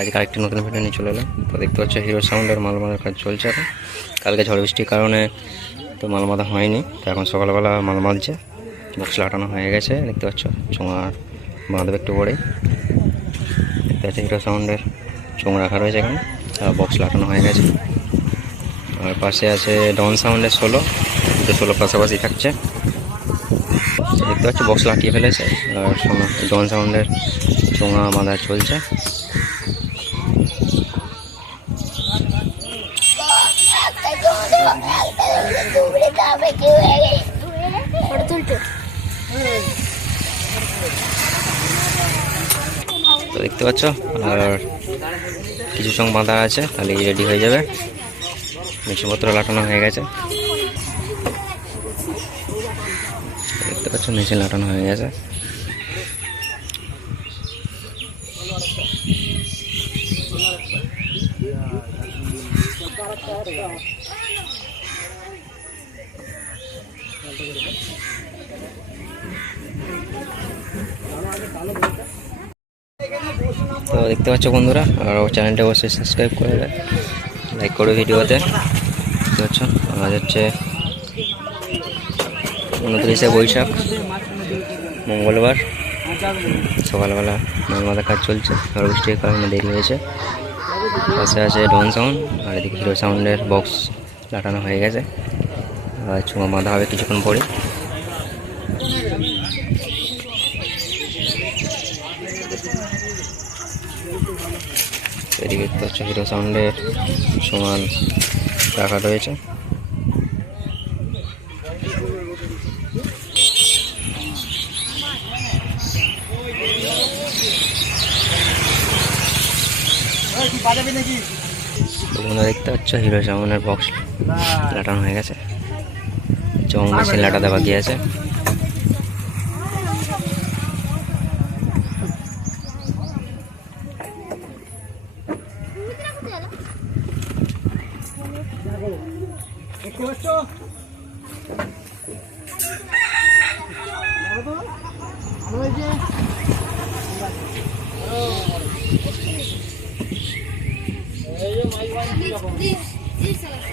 আজকে আরেকটি নতুন ভিডিও নিয়ে চলে এলাম। তো দেখতে পাচ্ছ হিরো সাউন্ডের মাল মাদার কাজ চলছে এখন। কালকে ঝড় বৃষ্টির কারণে তো মাল মাদা হয়নি, তো এখন সকালবেলা মাল মালছে বক্স লাটানো হয়ে গেছে, দেখতে পাচ্ছ? চোঙার বাঁধবে একটু পরেই। দেখতে পাচ্ছ হিরো সাউন্ডের চোঙ রাখা রয়েছে এখানে, আর বক্স লাটানো হয়ে গেছে। আর পাশে আছে ডন সাউন্ডের ষোলো দুটো ষোলো পাশাপাশি থাকছে। দেখতে পাচ্ছ বক্স লাটিয়ে ফেলেছে, আর ডন সাউন্ডের চোঙা বাঁধা চলছে। তো দেখতে পাচ্ছ আর কিছু চং বাঁধা আছে, তাহলে রেডি হয়ে যাবে। মেশিনপত্র লাটানো হয়ে গেছে। দেখতে পাচ্ছ মেশিন লাটানো হয়ে গেছে। তো দেখতে পাচ্ছ বন্ধুরা, আর চ্যানেলটা অবশ্যই সাবস্ক্রাইব করে লাইক করো ভিডিওতে। দেখতে পাচ্ছ আজ হচ্ছে উনত্রিশে বৈশাখ, মঙ্গলবার। সকালবেলা মালমাদা কাজ চলছে ঝড় বৃষ্টির কারণে দেরি হয়েছে। পাশে আছে ডন সাউন্ড আর এদিকে হিরো সাউন্ডের বক্স লাটানো হয়ে গেছে। চুমা বাঁধা হবে কিছুক্ষণ পরে। এদিকে হিরো সাউন্ডের সমান রাখা রয়েছে। দেখতে পাচ্ছ হিরো সাউন্ডের বক্স লাটানো হয়ে গেছে। চং মেশিন লাটাতে বাকি আছে This, this, this.